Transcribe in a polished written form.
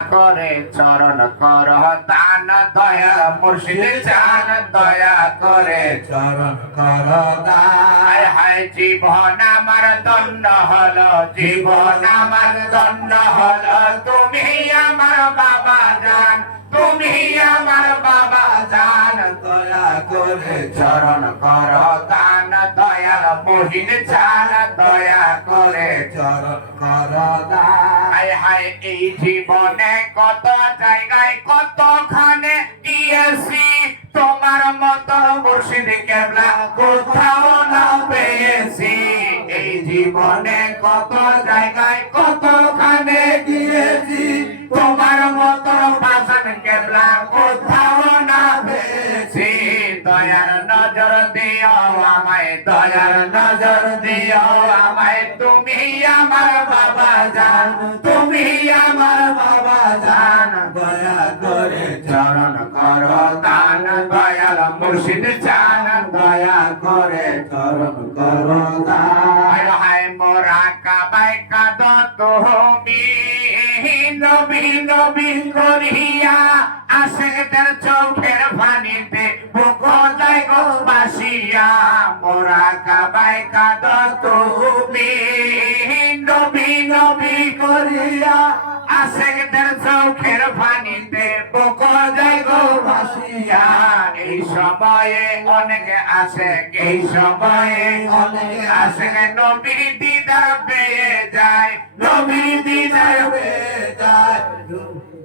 করে চরণ কর দান দয়া মুর্শিদ চান দয়া করে চরণ কর হায় হায় জীবন আমার দণ্ড হলো জীবন আমার দণ্ড হলো তুমি আমার বাবা জান তুমি আমার বাবা জান দয়া করে চরণ কর দান দয়া মুর্শিদ চান দয়া করে চরণ কর হায় হায় এই জীবনে কত জায়গায় কতখানে গিয়েছি তোমার মতো মুর্শিদ কেবলা কোথাও না পেয়েছি এই জীবনে কত জায়গায় কতখানে গিয়েছি তোমার মতো বাসন কেবলা কোথাও না পেয়েছি দয়ার নজর দিও আমায় দয়ার নজর দিও আমায় তুমি আমার বাবা জান তুমি আমার বাবা জান দয়া করে চরণ কর দান দয়াল মুর্শিদ চান দয়া করে চরণ কর হায় হায় মোরা কাবায় কাদ তুমি নবী নবী করিয়া আশেকদের চোখের পানিতে বুক যায় গো বাসিয়া মোরা কাবায় কাদ তুমি নবী নবী করিয়া আশেকদের চোখের পানিতে বুক যায় গো বাসিয়া এই সময়ে অনেকে আসে এই সময়ে অনেকে আসে নবী দিদার পেয়ে যায় নবী দিদার পেয়ে যায়